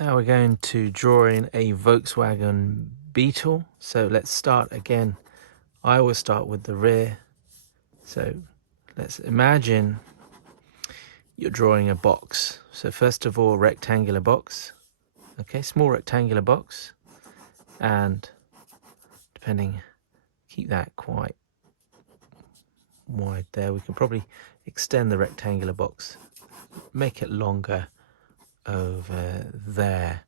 Now we're going to draw in a Volkswagen Beetle. So let's start again. I always start with the rear. So let's imagine you're drawing a box. So first of all, rectangular box. Okay, small rectangular box. And depending, keep that quite wide there. We can probably extend the rectangular box, make it longer over there.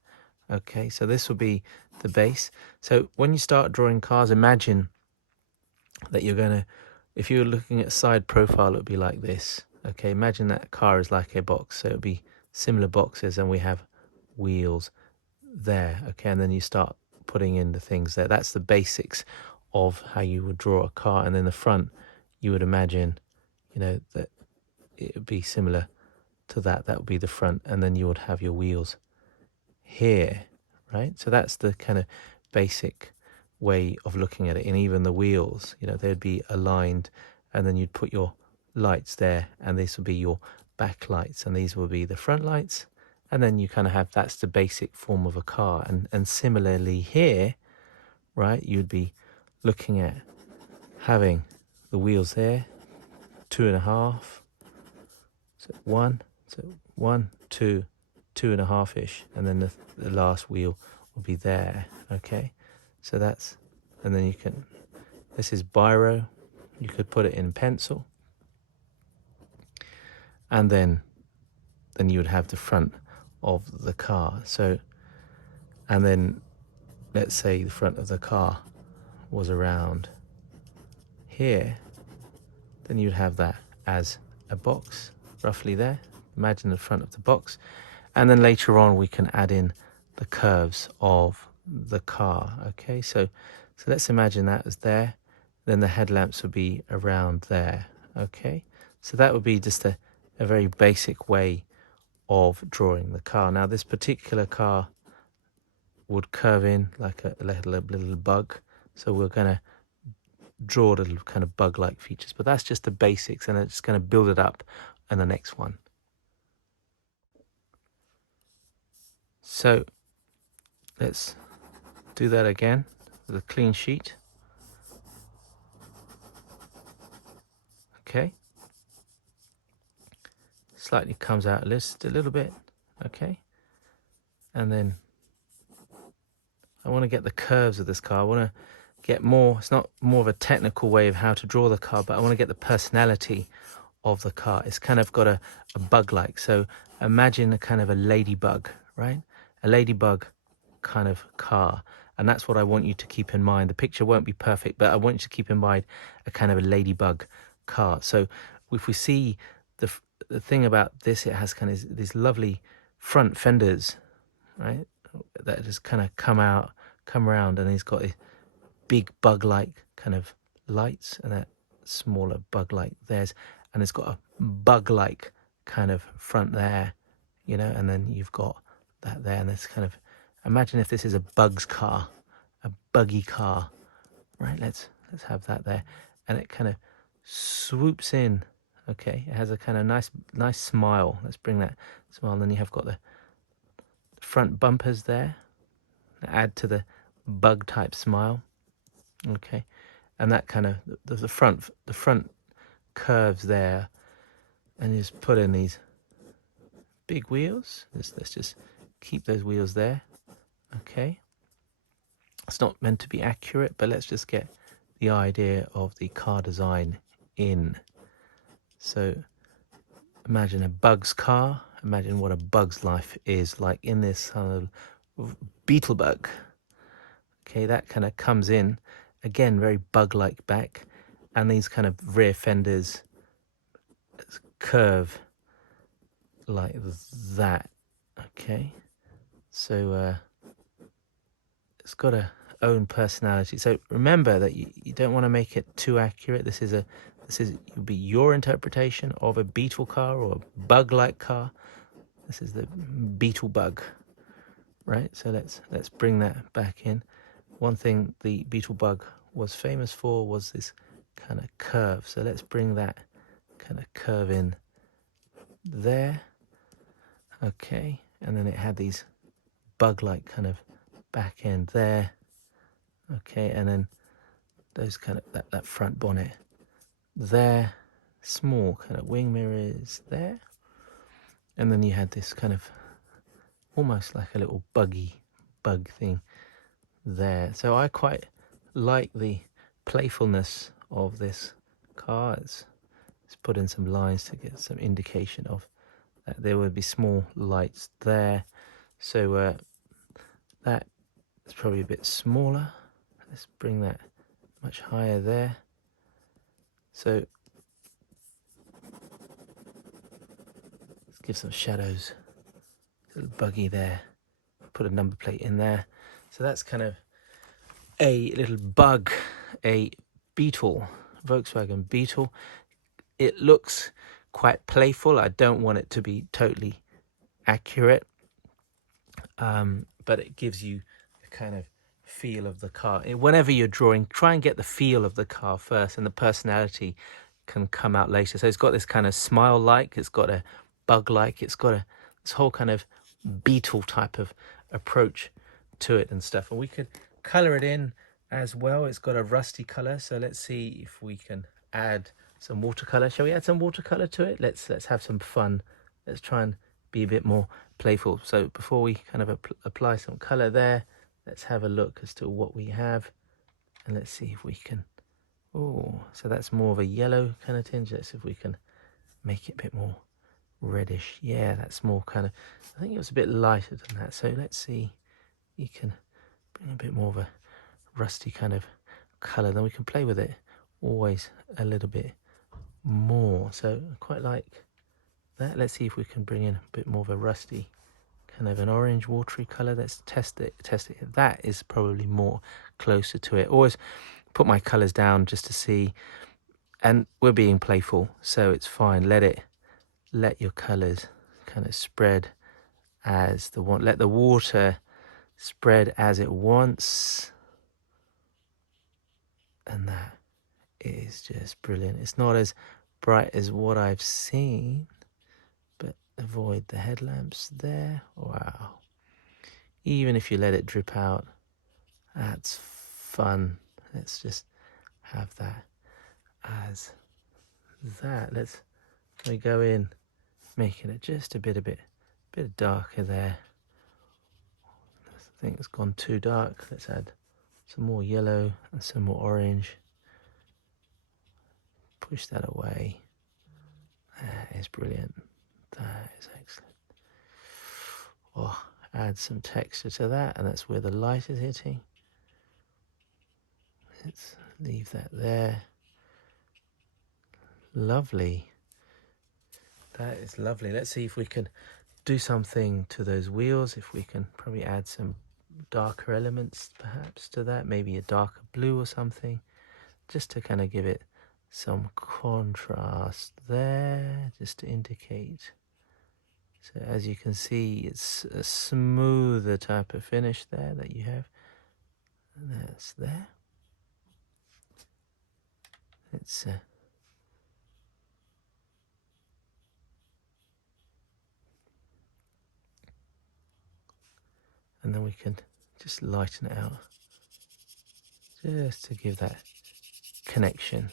Okay, so this will be the base. So when you start drawing cars, imagine that you're going to, if you're looking at side profile, it would be like this. Okay, imagine that car is like a box. So it would be similar boxes and we have wheels there. Okay, and then you start putting in the things there. That's the basics of how you would draw a car. And then the front, you would imagine, that it would be similar to that. That would be the front. And then you would have your wheels here, right? So that's the kind of basic way of looking at it. And even the wheels, they'd be aligned, and then you'd put your lights there, and this would be your back lights, and these will be the front lights. And then you kind of have, that's the basic form of a car. And similarly here, right, you'd be looking at having the wheels there, 2.5, so 1, 2, 2.5-ish, and then the last wheel will be there. Okay, so that's, and then you can, this is biro, you could put it in pencil, and then you would have the front of the car. So, and then let's say the front of the car was around here, then you'd have that as a box roughly there. Imagine the front of the box, and then later on we can add in the curves of the car. Okay, so let's imagine that as there, then the headlamps would be around there. Okay, so that would be just a very basic way of drawing the car. Now this particular car would curve in like a little bug, so we're going to draw little kind of bug-like features, but that's just the basics, and it's just going to build it up in the next one. So let's do that again with a clean sheet. Okay, slightly comes out just a little bit. Okay, and then I want to get the curves of this car. I want to get more, it's not more of a technical way of how to draw the car, but I want to get the personality of the car. It's kind of got a bug-like. So imagine a kind of a ladybug, right? A ladybug kind of car. And that's what I want you to keep in mind. The picture won't be perfect, but I want you to keep in mind a kind of a ladybug car. So if we see the thing about this, it has kind of these lovely front fenders, right? That just kind of come around, and he's got a big bug-like kind of lights, and that smaller bug-like there's, and it's got a bug-like kind of front there, and then you've got that there, and this kind of, imagine if this is a bug's car, a buggy car, right? Let's have that there, and it kind of swoops in. Okay, it has a kind of nice smile. Let's bring that smile, and then you have got the front bumpers there, add to the bug type smile. Okay, and that kind of the front curves there, and you just put in these big wheels. Let's just keep those wheels there. Okay, it's not meant to be accurate, but let's just get the idea of the car design in. So imagine a bug's car. Imagine what a bug's life is like in this kind of beetle bug. Okay, that kind of comes in again, very bug-like back, and these kind of rear fenders curve like that. Okay, so it's got a own personality. So remember that you don't want to make it too accurate. This is will be your interpretation of a beetle car or a bug-like car. This is the beetle bug, right? So let's bring that back in. One thing the beetle bug was famous for was this kind of curve. So let's bring that kind of curve in there. Okay, and then it had these bug-like kind of back end there. Okay, and then those kind of that front bonnet there, small kind of wing mirrors there, and then you had this kind of almost like a little bug thing there. So I quite like the playfulness of this car. Let's put in some lines to get some indication of that. There would be small lights there, so that is probably a bit smaller. Let's bring that much higher there. So let's give some shadows. A little buggy there. Put a number plate in there. So that's kind of a little bug, a Beetle, Volkswagen Beetle. It looks quite playful. I don't want it to be totally accurate, but it gives you the kind of feel of the car. Whenever you're drawing, try and get the feel of the car first, and the personality can come out later. So it's got this kind of smile-like, it's got a bug-like, it's got this whole kind of beetle type of approach to it and stuff. And we could color it in as well. It's got a rusty color, so let's see if we can add some watercolor. Shall we add some watercolor to it? Let's have some fun. Let's try and be a bit more playful. So before we kind of apply some color there, let's have a look as to what we have, and let's see if we can. Oh, so that's more of a yellow kind of tinge. Let's see if we can make it a bit more reddish. Yeah, that's more kind of, I think it was a bit lighter than that. So let's see, you can bring a bit more of a rusty kind of color, then we can play with it always a little bit more. So I quite like that. Let's see if we can bring in a bit more of a rusty kind of an orange watery color. Let's test it. That is probably more closer to it. Always put my colors down just to see, and we're being playful, so it's fine. Let your colors kind of spread as the want. Let the water spread as it wants, and that is just brilliant. It's not as bright as what I've seen, but avoid the headlamps there. Wow. Even if you let it drip out, that's fun. Let's just have that as that. Let me go in, making it just a bit darker there. I think it's gone too dark. Let's add some more yellow and some more orange. Push that away. That is brilliant. That is excellent. Oh, add some texture to that, and that's where the light is hitting. Let's leave that there. Lovely. That is lovely. Let's see if we can do something to those wheels. If we can probably add some darker elements perhaps to that, maybe a darker blue or something, just to kind of give it some contrast there, just to indicate. So as you can see, it's a smoother type of finish there that you have. And that's there. It's and then we can just lighten it out, just to give that connection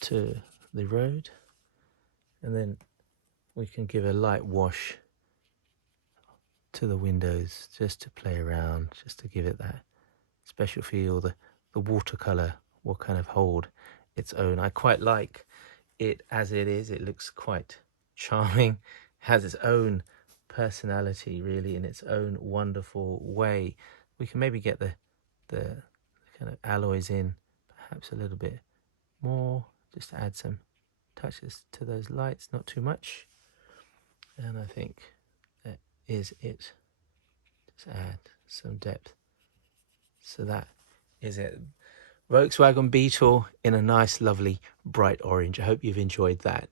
to the road. And then we can give a light wash to the windows, just to play around, just to give it that special feel. The watercolor will kind of hold its own. I quite like it as it is. It looks quite charming, has its own personality really, in its own wonderful way. We can maybe get the kind of alloys in perhaps a little bit more, just to add some touches to those lights, not too much. And I think that is it. Just add some depth. So that is it. Volkswagen Beetle in a nice, lovely, bright orange. I hope you've enjoyed that.